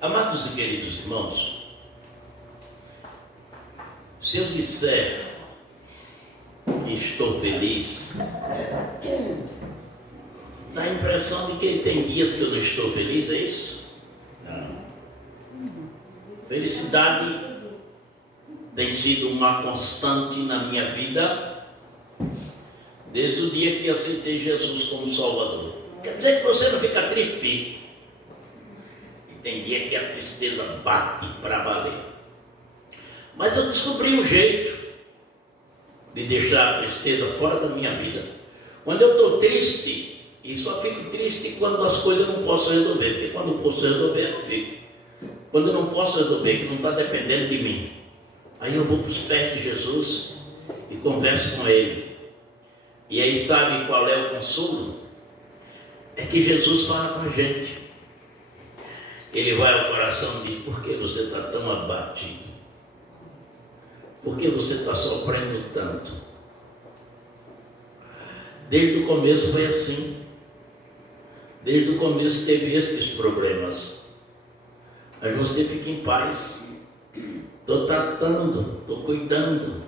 Amados e queridos irmãos, se eu disser que estou feliz, dá a impressão de que tem dias que eu não estou feliz, é isso? Não. Felicidade tem sido uma constante na minha vida desde o dia que aceitei Jesus como Salvador. Quer dizer que você não fica triste, fica. E tem dia que a tristeza bate para valer. Mas eu descobri um jeito de deixar a tristeza fora da minha vida. Quando eu estou triste, e só fico triste quando as coisas eu não posso resolver, porque quando eu posso resolver, eu não fico. Quando eu não posso resolver, que não está dependendo de mim, aí eu vou para os pés de Jesus e converso com Ele. E aí sabe qual é o consolo? É que Jesus fala com a gente. Ele vai ao coração e diz: por que você está tão abatido? Por que você está sofrendo tanto? Desde o começo foi assim. Desde o começo teve esses problemas. Mas você fica em paz. Estou tratando, estou cuidando,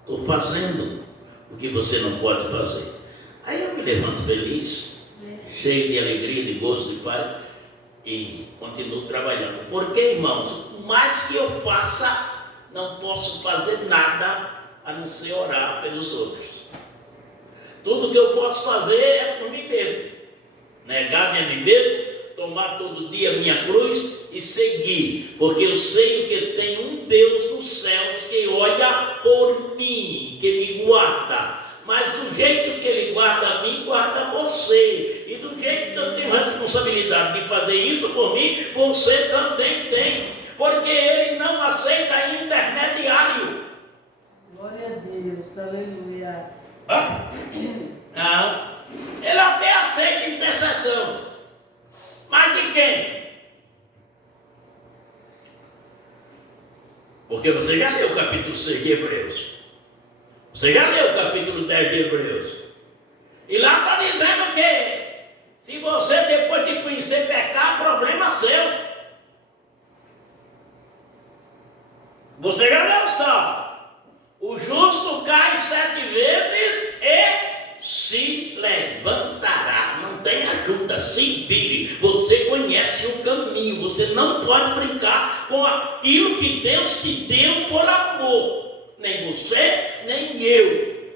estou fazendo o que você não pode fazer. Aí eu me levanto feliz, cheio de alegria, de gozo, de paz, e continuo trabalhando. Porque, irmãos, o mais que eu faça, não posso fazer nada a não ser orar pelos outros. Tudo que eu posso fazer é por mim mesmo. Negar-me a mim mesmo, tomar todo dia a minha cruz e seguir. Porque eu sei que tem um Deus nos céus que olha por mim, que me guarda. Mas do jeito que Ele guarda a mim, guarda você. E do jeito que eu tenho a responsabilidade de fazer isso por mim, você também tem. Porque Ele não aceita intermediário. Glória a Deus, aleluia. Não. Ele até aceita intercessão. Mas de quem? Porque você já leu o capítulo 6 de Hebreus. Você já leu o capítulo 10 de Hebreus. E lá está dizendo que se você depois de conhecer pecar, problema seu. Você já leu só. O justo cai 7 vezes e se levantará. Não tem ajuda, se vire. Você conhece o caminho. Você não pode brincar com aquilo que Deus te deu por amor. Nem você, nem eu.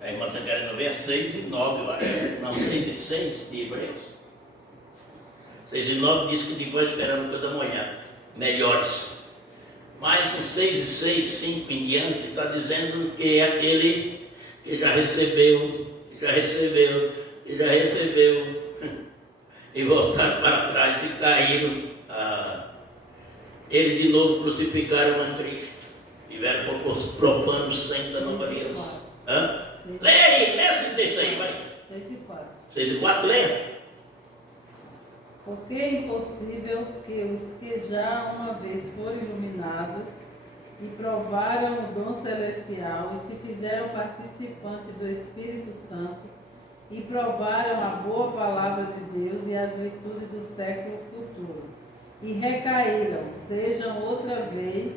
A irmã está querendo ver 6 e 9, eu acho. Não, 6 e 6 de Hebreus. 6 e 9 diz que depois esperamos coisa amanhã. Melhores. Mas o 6 e 6, 5 em diante, está dizendo que é aquele que já recebeu, e voltaram para trás e caíram. Eles de novo crucificaram a Cristo. Tiveram profanos sem da nova aliança. Leia aí, lê esse texto aí, vai. 6 e 4. 6 e 4, leia. Porque é impossível que os que já uma vez foram iluminados e provaram o dom celestial e se fizeram participantes do Espírito Santo e provaram a boa palavra de Deus e as virtudes do século futuro e recaíram, sejam outra vez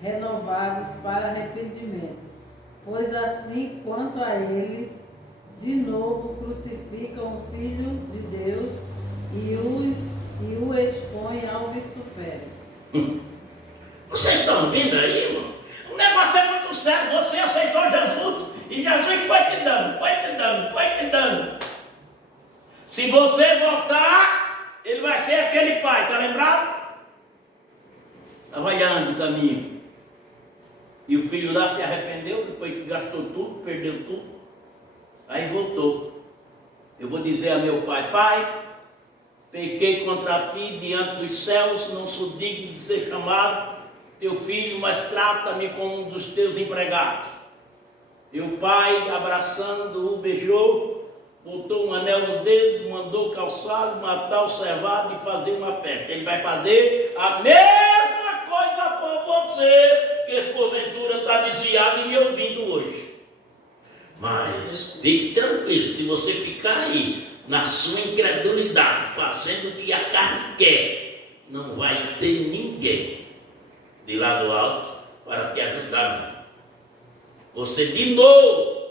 renovados para arrependimento, pois assim quanto a eles, de novo crucificam o Filho de Deus e o expõe ao vitupério. Vocês estão vendo aí, irmão? O negócio é muito sério. Você aceitou Jesus e Jesus foi te dando. Se você voltar, ele vai ser aquele pai, tá lembrado? Estava olhando o caminho. E o filho lá se arrependeu, depois que gastou tudo, perdeu tudo. Aí voltou. Eu vou dizer a meu pai: Pai, pequei contra ti diante dos céus, não sou digno de ser chamado teu filho, mas trata-me como um dos teus empregados. E o pai, abraçando-o, beijou, botou um anel no dedo, mandou calçá-lo, matar o cevado e fazer uma festa. Ele vai fazer a mesma coisa por você, que porventura está desviado e me ouvindo hoje. Mas fique tranquilo, se você ficar aí na sua incredulidade, fazendo o que a carne quer, não vai ter ninguém de lá do alto para te ajudar. Você de novo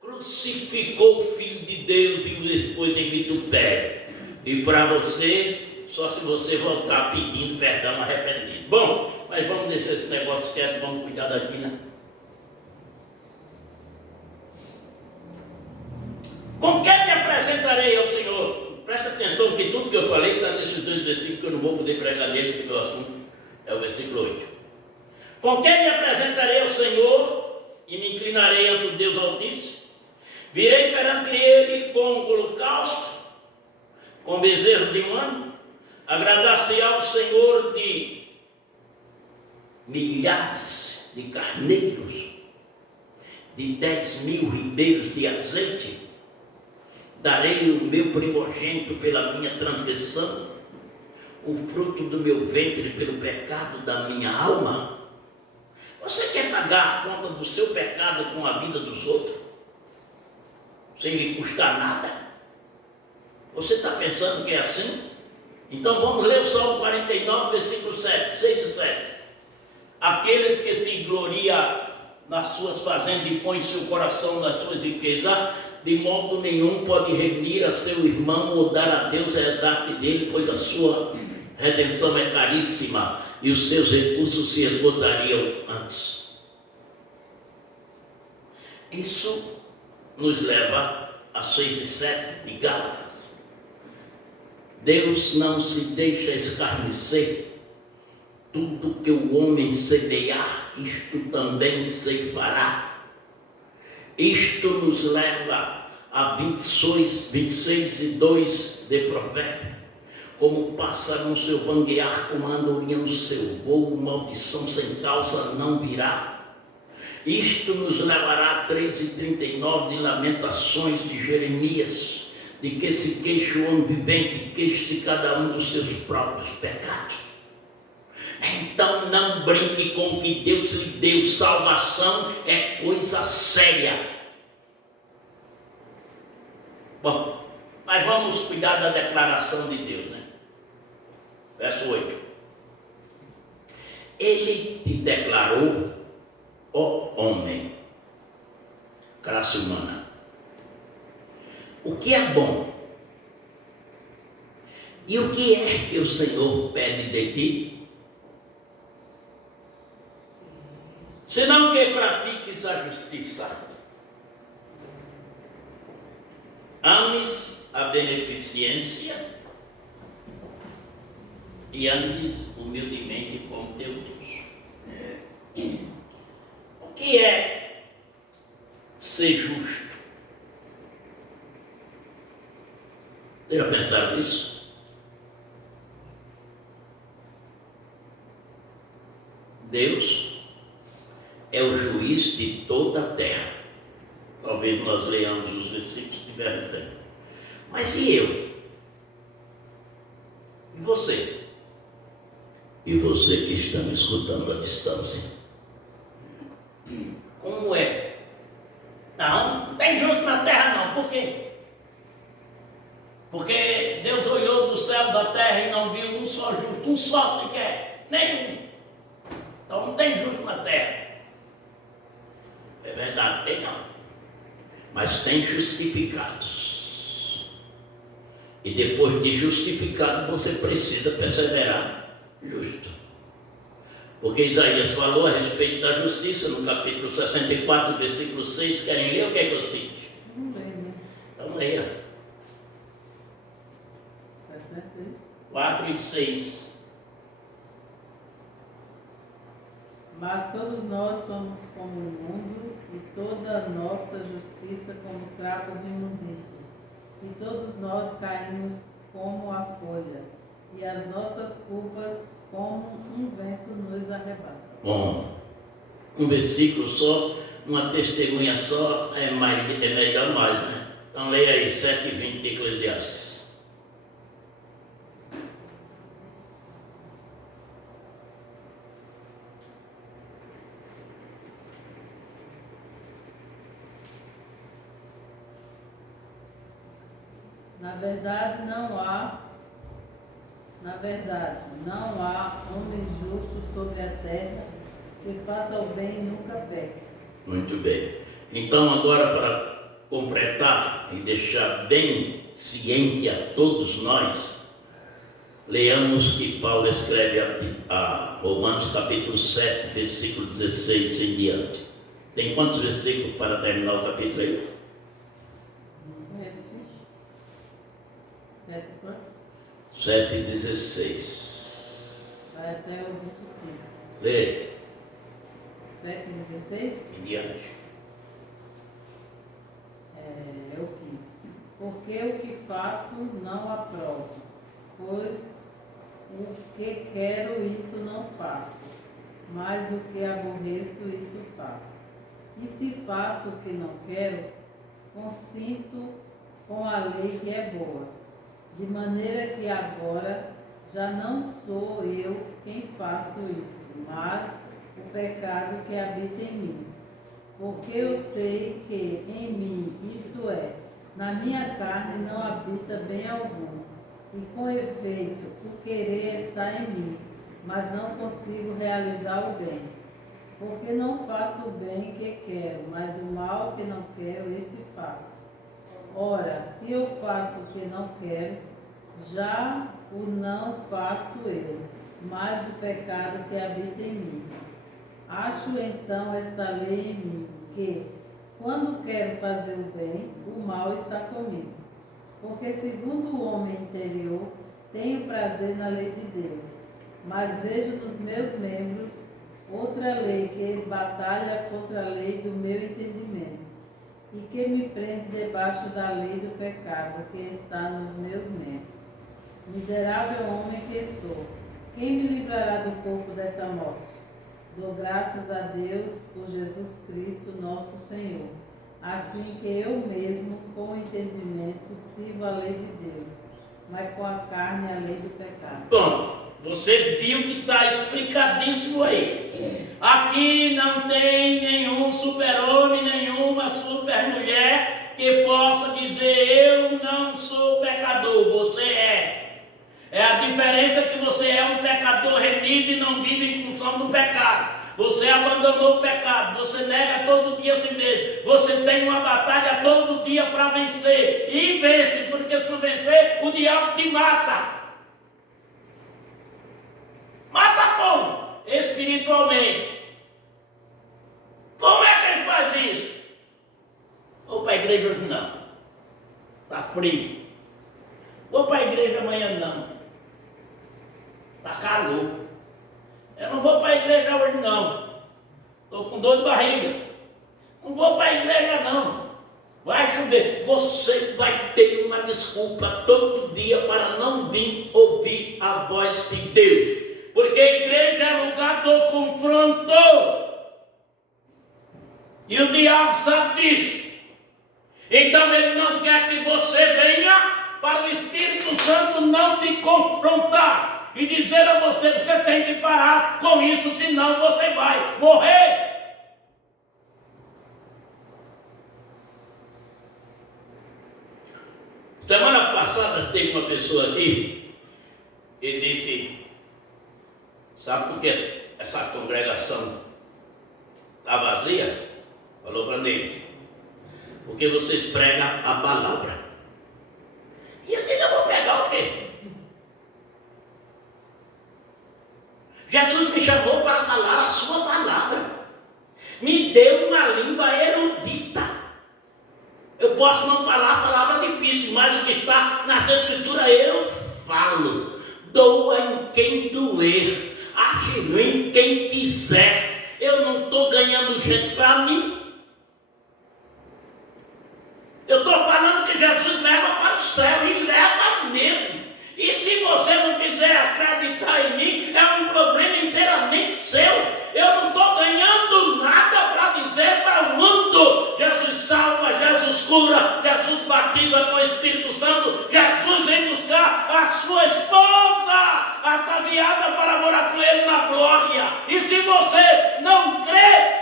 crucificou o Filho de Deus e depois em vitupério. E para você, só se você voltar pedindo perdão arrependido. Bom, mas vamos deixar esse negócio quieto, vamos cuidar daqui, né? Com quem me apresentarei ao Senhor? Presta atenção que tudo que eu falei está nesses dois versículos, que eu não vou poder pregar nele, porque o meu assunto é o versículo 8. Com quem me apresentarei ao Senhor e me inclinarei ante o Deus Altíssimo? Virei perante ele com holocausto, com bezerro de um ano? Agradar-se ao Senhor de milhares de carneiros, de 10.000 ribeiros de azeite? Darei o meu primogênito pela minha transgressão, o fruto do meu ventre pelo pecado da minha alma? Você quer pagar a conta do seu pecado com a vida dos outros, sem lhe custar nada? Você está pensando que é assim? Então vamos ler o Salmo 49, versículo 7, 6 e 7. Aqueles que se gloriam nas suas fazendas e põem seu coração nas suas riquezas, de modo nenhum pode reunir a seu irmão ou dar a Deus a resgate dele, pois a sua redenção é caríssima e os seus recursos se esgotariam antes. Isso nos leva a 6 e 7 de Gálatas. Deus não se deixa escarnecer. Tudo que o homem semear, isto também ceifará. Isto nos leva a 26 e 2 de Provérbio. Como pássaro no seu vanguear, como a andorinha no seu voo, maldição sem causa não virá. Isto nos levará a 3:39 de Lamentações de Jeremias, de que se queixa o homem vivente, queixe-se cada um dos seus próprios pecados. Então não brinque com o que Deus lhe deu. Salvação é coisa séria. Bom, mas vamos cuidar da declaração de Deus, né? Verso 8. Ele te declarou, ó homem, classe humana, o que é bom e o que é que o Senhor pede de ti? Senão que pratiques a justiça, ames a beneficência e andes humildemente com teu Deus. O que é ser justo? Vocês já pensaram nisso? Deus é o juiz de toda a terra. Talvez nós leamos os versículos que tiverem tempo. Mas e eu? E você? E você que está me escutando à distância? Como é? Não tem justo na terra não. Por quê? Porque Deus olhou do céu, da terra e não viu um só justo, um só sequer, nenhum. Então não tem justo na terra. É verdade, tem não. Mas tem justificados. E depois de justificado, você precisa perseverar justo. Porque Isaías falou a respeito da justiça no capítulo 64, versículo 6. Querem ler? O que é que eu cite? Não lembro. Então leia. 4 e 6. Mas todos nós somos como o mundo, e toda a nossa justiça como trapo de imundícia. E todos nós caímos como a folha, e as nossas culpas como um vento nos arrebata. Bom, um versículo só, uma testemunha só, é melhor mais, né? Então leia aí 7:20 de Eclesiastes. Na verdade, não há homem justo sobre a terra que faça o bem e nunca peque. Muito bem. Então, agora, para completar e deixar bem ciente a todos nós, leamos que Paulo escreve a Romanos capítulo 7, versículo 16 em diante. Tem quantos versículos para terminar o capítulo aí? 7 quantos? 7 e 16. Vai até o 25. Lê. 7 e 16? Em diante. Eu quis. Porque o que faço não aprovo, pois o que quero isso não faço, mas o que aborreço isso faço. E se faço o que não quero, consinto com a lei que é boa, de maneira que agora já não sou eu quem faço isso, mas o pecado que habita em mim. Porque eu sei que em mim, isto é, na minha carne não habita bem algum, e com efeito o querer está em mim, mas não consigo realizar o bem. Porque não faço o bem que quero, mas o mal que não quero, esse faço. Ora, se eu faço o que não quero, já o não faço eu, mas o pecado que habita em mim. Acho então esta lei em mim, que, quando quero fazer o bem, o mal está comigo. Porque segundo o homem interior, tenho prazer na lei de Deus, mas vejo nos meus membros outra lei que batalha contra a lei do meu entendimento, e que me prende debaixo da lei do pecado que está nos meus membros. Miserável homem que sou, quem me livrará do corpo dessa morte? Dou graças a Deus por Jesus Cristo, nosso Senhor. Assim que eu mesmo, com o entendimento, sirvo a lei de Deus, mas com a carne a lei do pecado. Bom, você viu que está explicadíssimo aí. Aqui não tem nenhum super-homem, nenhuma super-mulher que possa dizer: eu não sou pecador, você é. É a diferença que você é um pecador remido e não vive em função do pecado. Você abandonou o pecado, você nega todo dia a si mesmo. Você tem uma batalha todo dia para vencer. E vence, porque se não vencer, o diabo te mata. Mata como? Espiritualmente. Como é que ele faz isso? Vou para a igreja hoje não. Está frio. Vou para a igreja amanhã não. Está calor. Eu não vou para a igreja hoje não. Estou com dor de barriga. Não vou para a igreja não. Vai chover. Você vai ter uma desculpa todo dia para não vir ouvir a voz de Deus. Porque a igreja é lugar do confronto. E o diabo sabe disso. Então ele não quer que você venha para o Espírito Santo não te confrontar. E dizer a você, você tem que parar com isso, senão você vai morrer. Semana passada teve uma pessoa aqui e disse: sabe por que essa congregação está vazia? Falou para mim: porque vocês pregam a palavra. E eu digo: eu vou pregar o quê? Jesus me chamou para falar a sua palavra. Me deu uma língua erudita. Eu posso não falar a palavra difícil, mas o que está na Escritura eu falo. Doa em quem doer, ache em quem quiser. Eu não estou ganhando gente para mim. Eu estou falando que Jesus leva para o céu e leva mesmo. E se você não quiser acreditar em mim, é um problema inteiramente seu. Eu não estou ganhando nada para dizer para o mundo: Jesus salva, Jesus cura, Jesus batiza com o Espírito Santo, Jesus vem buscar a sua esposa ataviada para morar com ele na glória. E se você não crê,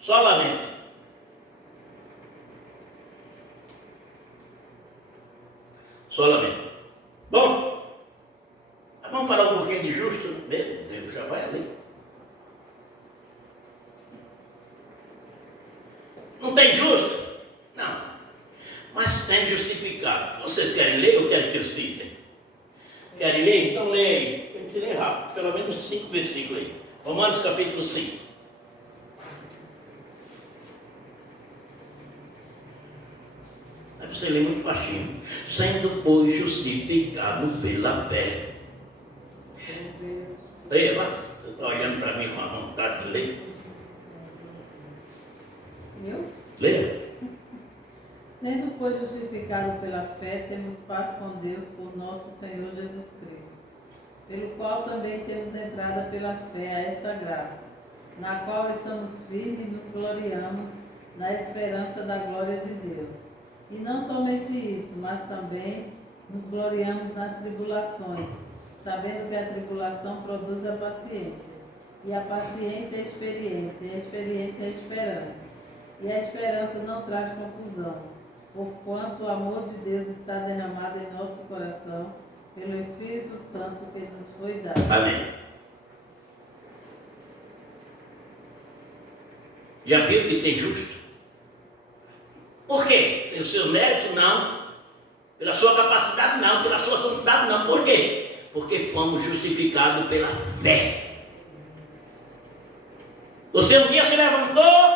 só lamento. Solamente. Bom, vamos falar um pouquinho de justo? Meu Deus, já vai ali. Não tem justo? Não. Mas tem justificado. Vocês querem ler ou querem que eu cite? Querem ler? Então leia aí. Tem que ler rápido, pelo menos 5 versículos aí. Romanos capítulo 5. Aí você lê muito baixinho. Sendo, pois, justificado pela fé. Leia, vai. Você está olhando para mim com a vontade de ler? Eu? Leia. Sendo, pois, justificado pela fé, temos paz com Deus por nosso Senhor Jesus Cristo, pelo qual também temos entrada pela fé a esta graça, na qual estamos firmes e nos gloriamos na esperança da glória de Deus. E não somente isso, mas também nos gloriamos nas tribulações, sabendo que a tribulação produz a paciência, e a paciência a experiência, e a experiência a esperança. E a esperança não traz confusão, porquanto o amor de Deus está derramado em nosso coração pelo Espírito Santo que nos foi dado. Amém. Já viu que tem justo? Por quê? Pelo seu mérito? Não. Pela sua capacidade? Não. Pela sua santidade? Não. Por quê? Porque fomos justificados pela fé. Você um dia se levantou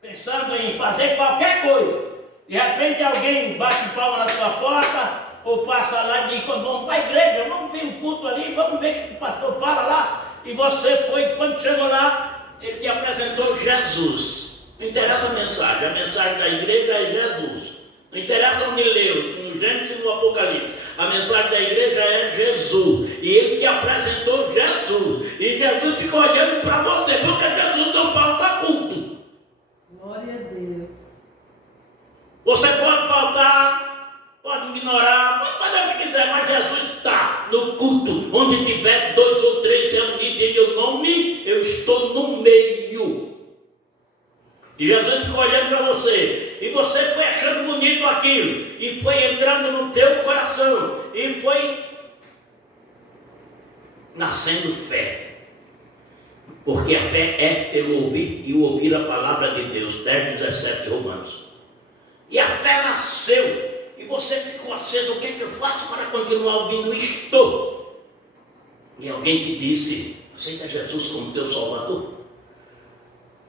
pensando em fazer qualquer coisa. De repente alguém bate palma na sua porta, ou passa lá e diz, vamos para a igreja, vamos ver um culto ali, vamos ver o que o pastor fala lá. E você foi, quando chegou lá, ele te apresentou Jesus. Não interessa a mensagem da igreja é Jesus. Não interessa onde leu, no Gênesis e no Apocalipse. A mensagem da igreja é Jesus. E ele te apresentou Jesus. E Jesus ficou olhando para você, porque Jesus não falta culto. Glória a Deus. Você pode faltar, pode ignorar, pode fazer o que quiser, mas Jesus está no culto. Onde tiver 2 ou 3 reunidos em meu nome, eu estou no meio. E Jesus ficou olhando para você. E você foi achando bonito aquilo. E foi entrando no teu coração. E foi nascendo fé. Porque a fé é pelo ouvir, e o ouvir a palavra de Deus. 10:17 de Romanos. E a fé nasceu. E você ficou aceso. O que é que eu faço para continuar ouvindo isto? E alguém te disse, aceita Jesus como teu Salvador?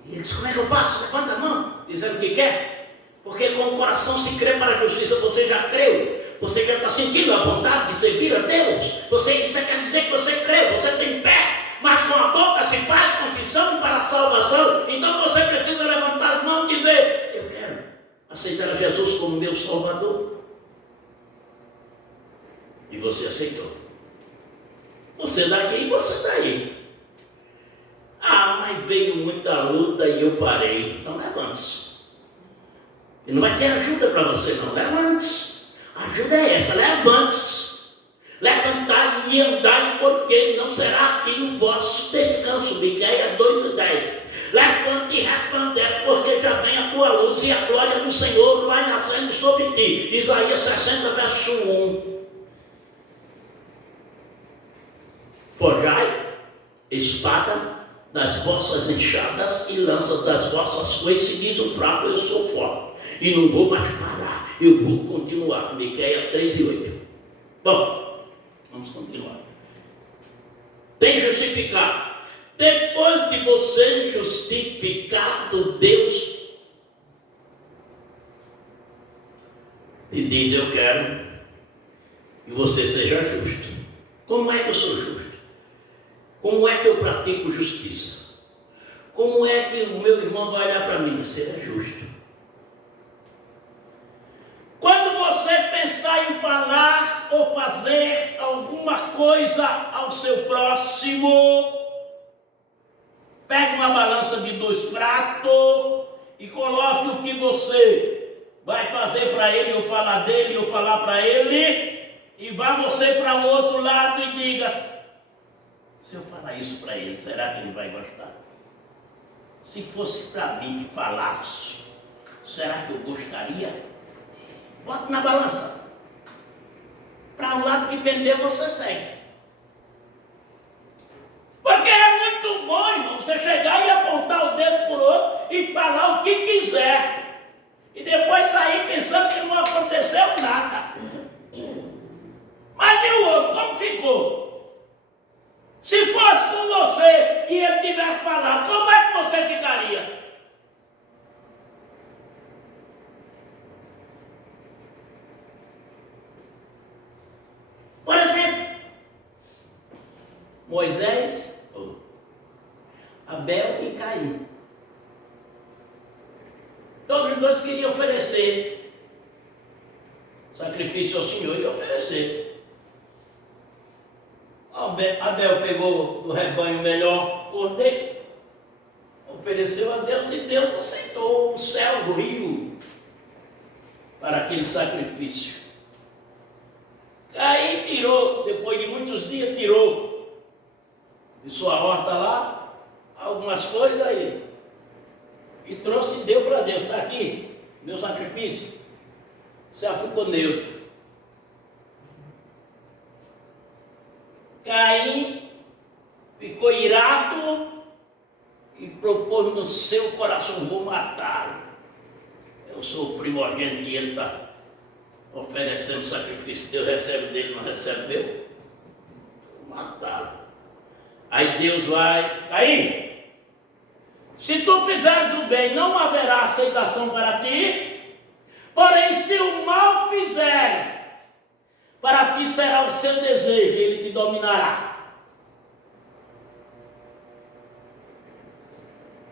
E ele disse, como é que eu faço? Levanta a mão, dizendo que quer. Porque com o coração se crê para a justiça. Você já creu. Você já está sentindo a vontade de servir a Deus. Isso quer dizer que você creu, você tem fé. Mas com a boca se faz confissão para a salvação. Então você precisa levantar as mãos e dizer, eu quero aceitar a Jesus como meu Salvador. E você aceitou. Você daqui e você daí. Ah, mas veio muita luta e eu parei. Então levante-se. E não vai ter ajuda para você não. Levante-se. A ajuda é essa, levante-se. Levantai e andai, porque não será aqui o vosso descanso. Miqueias 2:10. Levante e resplandece, porque já vem a tua luz e a glória do Senhor vai nascendo sobre ti. Isaías 60, verso 1. Forjai espada das vossas enxadas e lanças das vossas foices, diz o fraco, eu sou forte. E não vou mais parar, eu vou continuar. Miqueias 3:8. Bom, vamos continuar. Tem justificado. Depois de você justificado, Deus te diz, eu quero que você seja justo. Como é que eu sou justo? Como é que eu pratico justiça? Como é que o meu irmão vai olhar para mim? Seja justo. Quando você pensar em falar ou fazer alguma coisa ao seu próximo, pegue uma balança de 2 pratos e coloque o que você vai fazer para ele, ou falar dele, ou falar para ele, e vá você para o outro lado e diga, se eu falar isso para ele, será que ele vai gostar? Se fosse para mim que falasse, será que eu gostaria? Bota na balança. que pender, você segue. Porque é muito bom, irmão, você chegar e apontar o dedo para o outro e falar o que quiser. E depois sair pensando que não aconteceu nada. Mas e o outro, como ficou? Se fosse com você que ele tivesse falado, como é que você ficaria? Por exemplo, Moisés, Abel e Caim. Todos os dois queriam oferecer sacrifício ao Senhor e oferecer. Abel pegou do rebanho o melhor cordeiro, ofereceu a Deus e Deus aceitou o céu, o rio, para aquele sacrifício. Caim tirou, depois de muitos dias, tirou de sua horta lá algumas coisas aí e trouxe e deu para Deus. Está aqui, meu sacrifício. O céu ficou neutro. Caim ficou irado e propôs no seu coração: vou matá-lo. Eu sou o primogênito e ele está oferecendo sacrifício. Deus recebe dele, não recebe dele. Vou matá-lo. Aí Deus vai: Caim, se tu fizeres o bem, não haverá aceitação para ti. Porém, se o mal fizeres, para ti será o seu desejo, ele te dominará.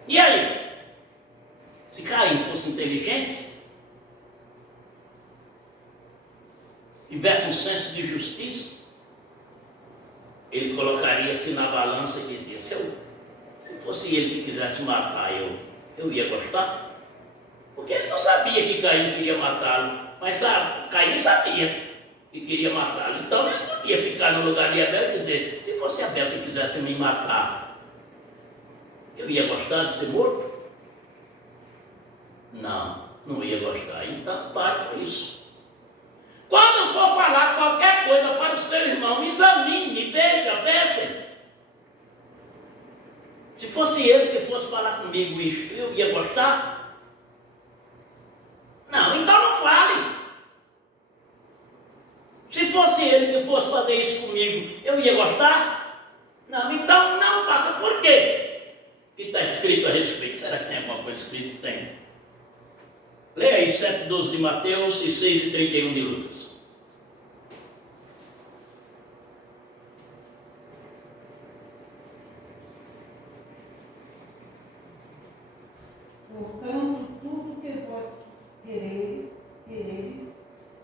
E aí? Se Caim fosse inteligente, tivesse um senso de justiça, ele colocaria-se na balança e dizia: se fosse ele que quisesse matar, eu ia gostar. Porque ele não sabia que Caim queria matá-lo, mas Caim sabia que queria matá-lo. Então ele podia ficar no lugar de Abel e dizer: se fosse Abel que quisesse me matar, eu ia gostar de ser morto? Não ia gostar. Então pare com isso. Quando for falar qualquer coisa para o seu irmão, examine, veja, pense. Se fosse ele que fosse falar comigo isso, eu ia gostar? Não, então não fale. Se fosse ele que fosse fazer isso comigo, eu ia gostar? Não, então não faça. Por quê? O que está escrito a respeito? Será que tem alguma coisa escrita? Tem. Leia aí 7:12 de Mateus e 6:31 de Lucas. Portanto, tudo que vós quereis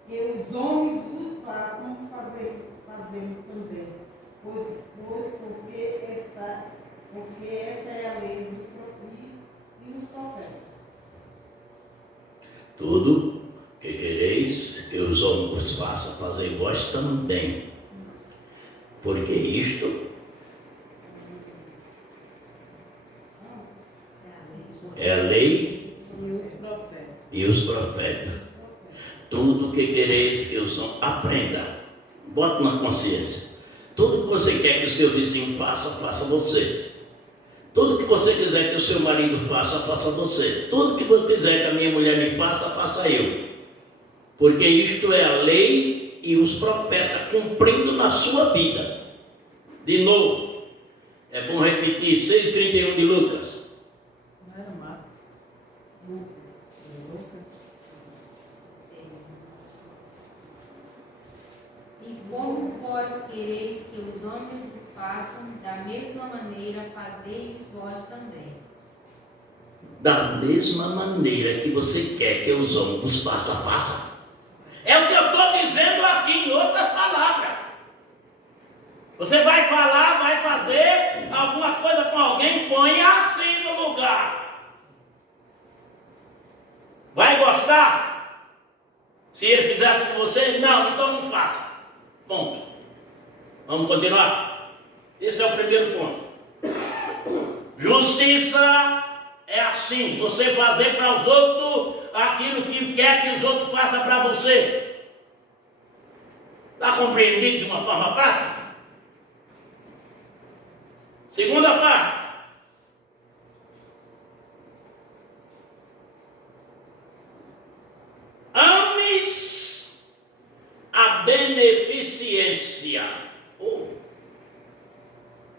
que os homens vos façam, fazei também. Pois porque esta é a lei e os profetas. Tudo que quereis que os homens vos façam, fazei vós também. Porque isto é a lei e os profetas. Tudo que quereis que os homens... Aprenda, bota na consciência. Tudo que você quer que o seu vizinho faça, faça você. Tudo que você quiser que o seu marido faça, faça você. Tudo que você quiser que a minha mulher me faça, faça eu. Porque isto é a lei e os profetas cumprindo na sua vida. De novo, é bom repetir, 6:31 de Lucas. Não era Marcos? Lucas. E como vós quereis que os homens vos façam, da mesma maneira fazei-os vós também. Da mesma maneira que você quer que os homens vos façam, faça. É o que eu estou dizendo aqui, em outras palavras. Você vai falar, vai fazer alguma coisa com alguém, ponha assim no lugar. Vai gostar? Se ele fizesse com você, não, então não faça. Ponto. Vamos continuar? Esse é o primeiro ponto. Justiça é assim, você fazer para os outros aquilo que quer que os outros façam para você. Está compreendido de uma forma prática? Segunda parte. Ames a beneficência.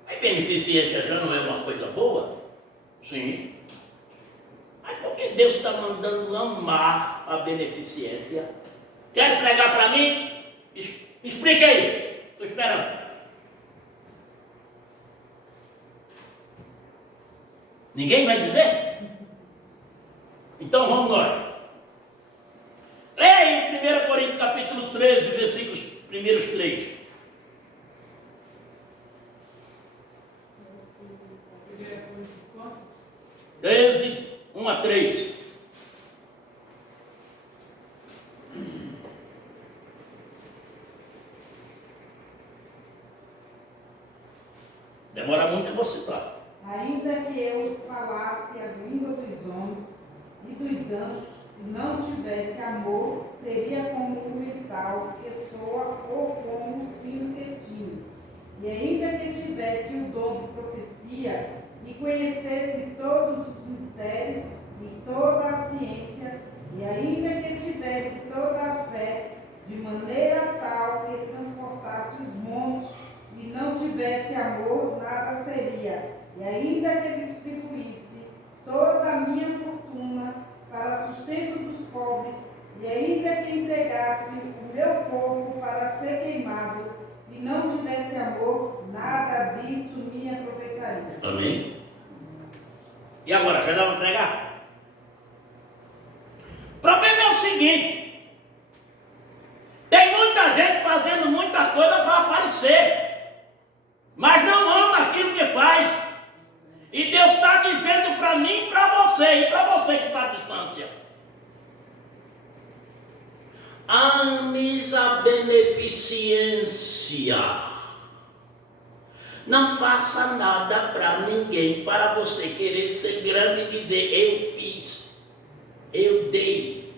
A beneficência já não é uma coisa boa? Sim. Mas por que Deus está mandando amar a beneficência? Quer pregar para mim? Explica aí. Estou esperando. Ninguém vai dizer? Então vamos nós. Leia aí 1 Coríntios capítulo 13, versículos primeiros 3. 13, 1 a 3. Demora muito, eu vou citar. Ainda que eu falasse a língua dos homens e dos anjos e não tivesse amor, seria como o metal que soa ou como o sino que tine. E ainda que tivesse o dom de profecia e conhecesse todos os mistérios e toda a ciência, e ainda que tivesse toda a fé, de maneira tal que transportasse os montes e não tivesse amor, nada seria. E ainda que distribuísse toda a minha fortuna para sustento dos pobres, e ainda que entregasse o meu corpo para ser queimado, e não tivesse amor, nada disso me aproveitaria. Amém? E agora, já dá para pregar? O problema é o seguinte: tem muita gente fazendo muita coisa para aparecer, mas não ama aquilo que faz. E Deus está dizendo para mim e para você que está à distância: ames a beneficência. Não faça nada para ninguém, para você querer ser grande e dizer: eu fiz, eu dei,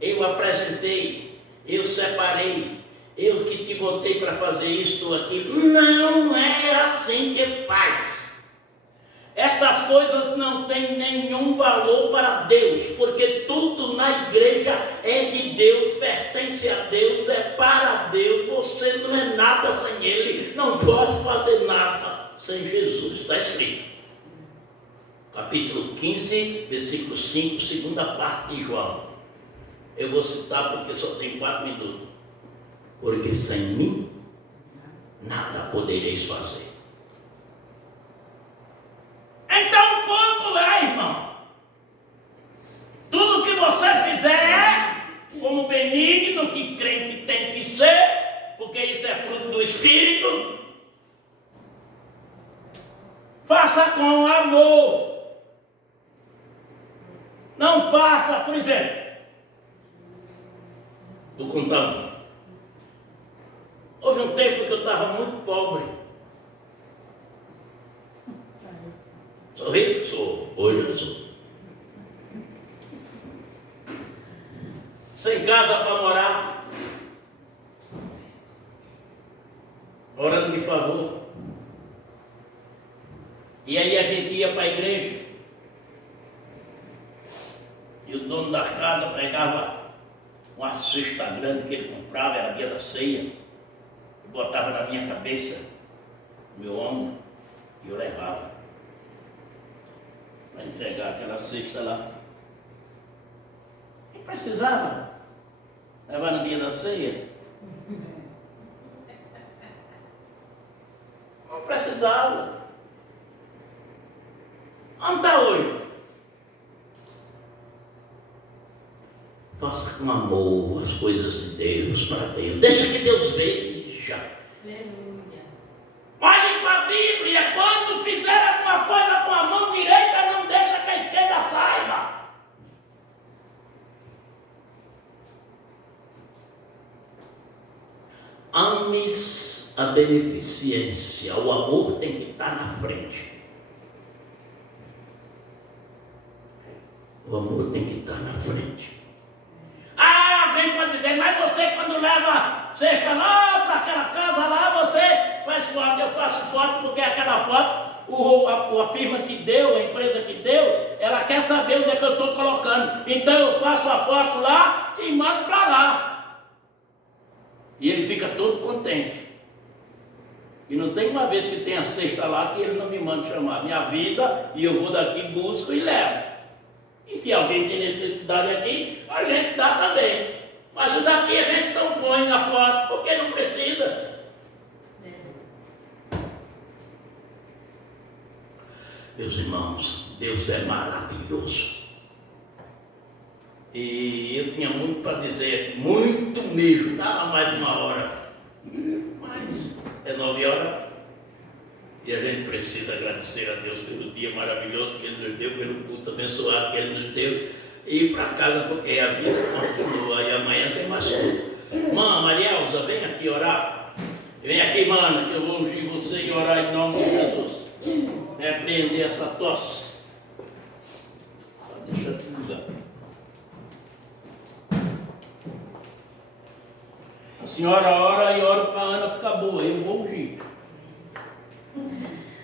eu apresentei, eu separei, eu que te botei para fazer isto ou aquilo. Não é assim que faz. Estas coisas não têm nenhum valor para Deus, porque tudo na igreja é de Deus, pertence a Deus, é para Deus. Você não é nada sem Ele, não pode fazer nada sem Jesus. Está escrito. Capítulo 15, versículo 5, segunda parte de João. Eu vou citar porque só tem 4 minutos. Porque sem mim, nada podereis fazer. Então, ponto lá, irmão. Tudo que você fizer, como benigno, que crente tem que ser, porque isso é fruto do Espírito, faça com amor. Não faça, por exemplo, estou contando. Houve um tempo que eu estava muito pobre. Sou rico? Sou. Hoje eu sou. Sem casa para morar. Orando de favor. E aí a gente ia para a igreja. E o dono da casa pegava uma cesta grande que ele comprava, era dia da ceia, e botava na minha cabeça, no meu ombro, e eu levava para entregar aquela cesta lá. E precisava levar no dia da ceia? Não precisava. Onde está hoje? Faça com amor as coisas de Deus para Deus. Deixa que Deus veja. Aleluia. Olhe para a Bíblia. Quando fizer alguma coisa com a mão direita, não deixa que a esquerda saiba. Ames a beneficência. O amor tem que estar na frente. O amor tem que estar na frente. Ah, alguém pode dizer, mas você quando leva cesta lá para aquela casa lá, você faz foto, eu faço foto porque aquela foto, a firma que deu, a empresa que deu, ela quer saber onde é que eu estou colocando. Então eu faço a foto lá e mando para lá. E ele fica todo contente. E não tem uma vez que tem a cesta lá que ele não me manda chamar minha vida, e eu vou daqui, busco e levo. E se alguém tem necessidade aqui, a gente dá também. Mas o daqui a gente não põe na foto, porque não precisa. Meus irmãos, Deus é maravilhoso. E eu tinha muito para dizer aqui, muito mesmo, dava mais de uma hora. Mas é 9 horas. E a gente precisa agradecer a Deus pelo dia maravilhoso que Ele nos deu, pelo culto abençoado que Ele nos deu. E ir para casa, porque a vida continua. E amanhã tem mais culto. Irmã Maria Elza, vem aqui orar. Vem aqui, mana, que eu vou ungir você e orar em nome de Jesus. Repreender essa tosse. Deixa eu lugar. A senhora ora e ora para a Ana ficar boa. Eu vou ungir.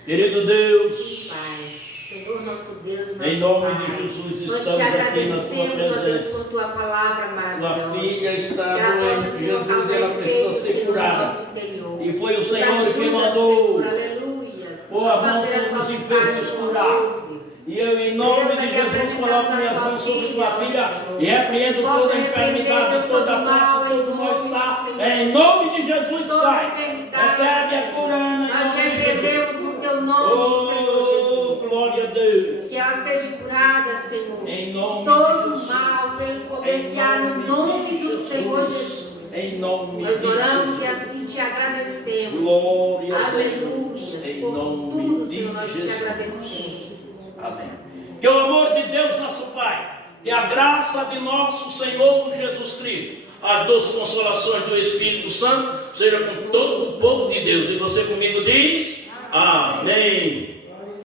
Querido Deus, Pai, Senhor nosso Deus, nosso em nome Pai, de Jesus, nós estamos te aqui na tua agradecemos, ó Deus, presença. por tua palavra maravilhosa. Tua filha está Que a possa, doente, Senhor, Jesus, causar ela precisa efeito, ser Senhor, no curada. nosso interior. E foi o Nos Senhor ajuda, que mandou Senhor, aleluias, pôr a mão fazer a sobre os tua enfermos vontade, curar. ó Deus. E eu, em nome Deus, de aqui Jesus, apresentamos coloco a minhas tua mãos sobre filha, tua filha Senhor. e repreendo Possa toda a repreender, enfermidade, Deus, toda todo a mal, força, em todo nome do mal-estar. Senhor Em Jesus. nome de Jesus, Toda sai. enfermidade, Recebe a Senhor. cura, Ana, em Nós nome de Jesus. repreendemos no teu nome, Senhor Oh, Jesus. glória a Deus. Que ela seja curada, Senhor. Em nome de Todo Jesus. mal, pelo poder Em que há no nome de do Senhor Jesus. Em nome Nós de oramos e Jesus. assim te agradecemos. Glória a Deus. Aleluia. Em Por nome tudo, de Senhor, nós te Jesus. agradecemos. Amém. Que o amor de Deus, nosso Pai, e a graça de nosso Senhor Jesus Cristo, as doces consolações do Espírito Santo, seja com todo o povo de Deus. E você comigo diz: Amém.